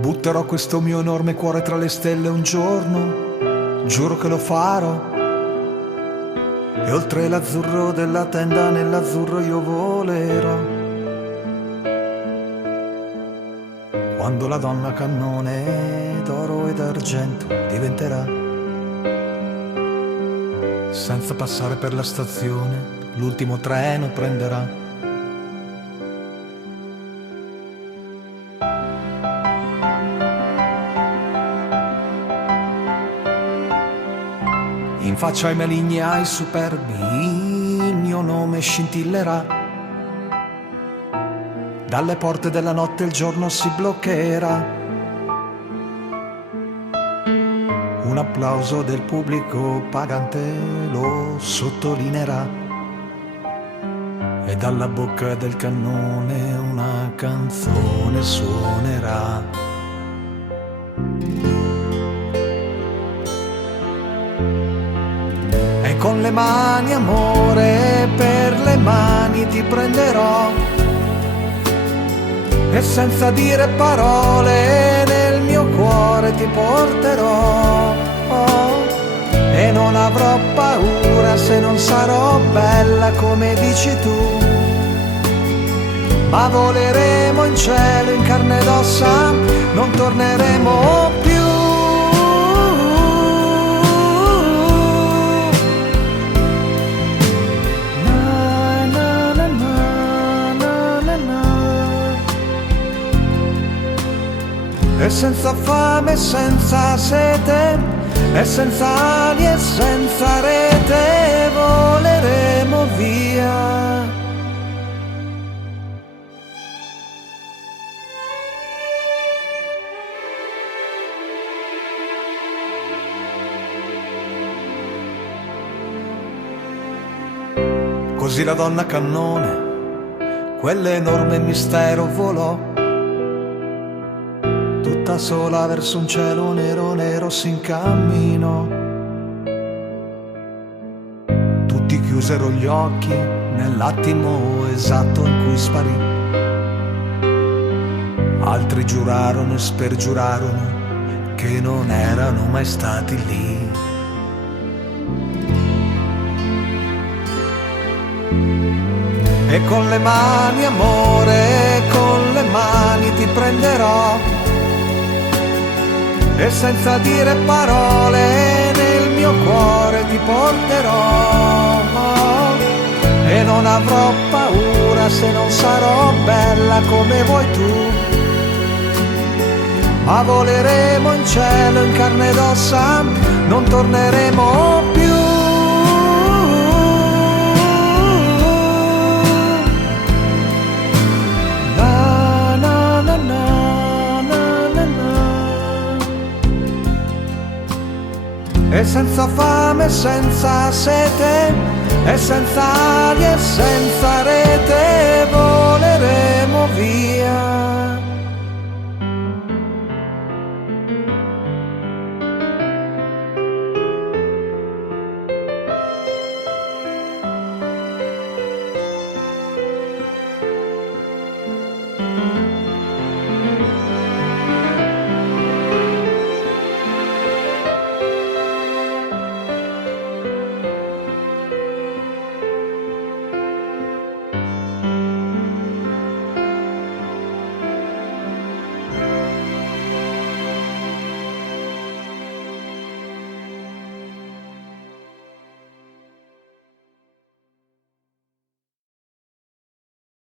Butterò questo mio enorme cuore tra le stelle un giorno, giuro che lo farò. E oltre l'azzurro della tenda, nell'azzurro io volerò. Quando la donna cannone d'oro ed argento diventerà, senza passare per la stazione, l'ultimo treno prenderà. In faccia ai maligni e ai superbi il mio nome scintillerà. Dalle porte della notte il giorno si bloccherà. Un applauso del pubblico pagante lo sottolineerà. E dalla bocca del cannone una canzone suonerà. Con le mani amore, per le mani ti prenderò. E senza dire parole nel mio cuore ti porterò. E non avrò paura se non sarò bella come dici tu. Ma voleremo in cielo in carne ed ossa, non torneremo più. E senza fame e senza sete, e senza ali e senza rete, voleremo via. Così la donna cannone, quell'enorme mistero volò. Tutta sola verso un cielo nero nero s'incamminò. Tutti chiusero gli occhi nell'attimo esatto in cui sparì. Altri giurarono e spergiurarono che non erano mai stati lì. E con le mani amore, con le mani ti prenderò. E senza dire parole nel mio cuore ti porterò. E non avrò paura se non sarò bella come vuoi tu. Ma voleremo in cielo in carne ed ossa, non torneremo più. E senza fame, senza sete, e senza ali e senza rete, voleremo via.